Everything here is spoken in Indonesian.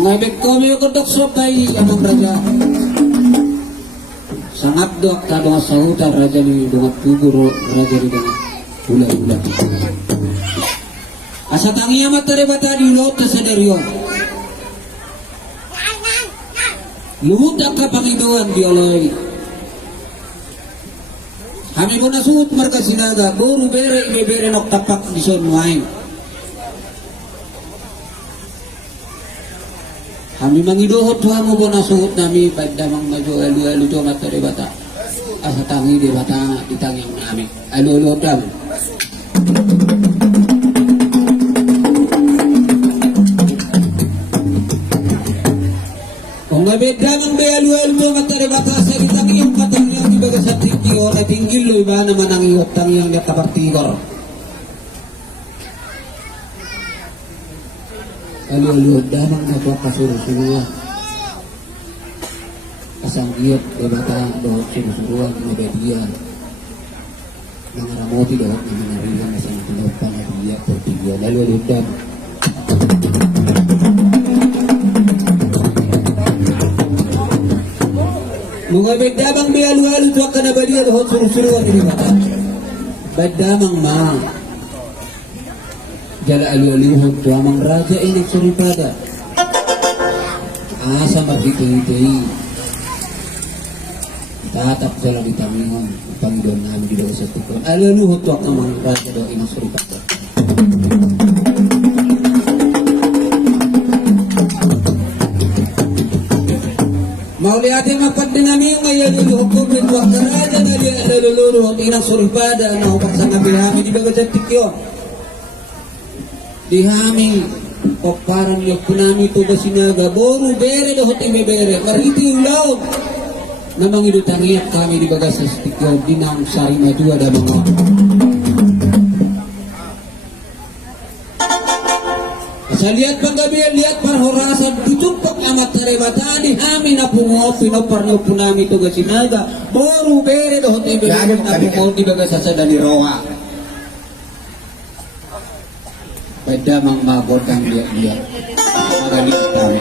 Ngabit kami kodok sopay amang raja. Sangat dok tado sahutan raja ni dongat kubur raja ni dongat ula-ula. Asa tangi amat tare bata di lot sederio. Lumut ka Panginoon di olay. Kami ko nasuot marka sinaga, buru bere nok tapak di son wain. Kami mangidohot tuha mo na suhot nami pagdamang maju alu-alu to matare bata. Asa tangi di bata ditangyang nami. Alu-alu dam. Kung mabedamang be alu-alu to matare bata sa ditangyang katangyang ibaga sa tinggi o na tinggil lo iba naman ang iotang yang nakapartigor. Alu-alu damang nagpapasuro semua asang iyot bebata dohot sinusuruan mabedian nangaramoti dohot na manarihan asang tinupan na biya pertigian alu-alu dam mga bedamang may alu-alu tuwak ka na badiya dohot surusuruan ini bata bedamang ma jala alu-aluhon tu amang raja ini suripada asa magdikay-day tatap jala di tamingon Panginoon namin di daw sa tukon alu-aluhon tu amang raja daw ini suripada mauli ating mapagdinami ng alu-aluhon ko bintuak na raja na di alu-aluhon inang suripada na upang sa nabihami di baga sa tikyo dihami o parang yung punami ito ba sinaga boru bere dohot ime bere mariti ulaw na mangidutangiyak kami di baga sa stikyo dinang sari madua da mga sa liat panggabi liat parhorasan tutupak amat tarebata dihami na pungo pinoparno punami ito ba sinaga boru bere dohot ime bere na pungo di baga sa sadali roa pada mang mabot ang liat-liat magaling kami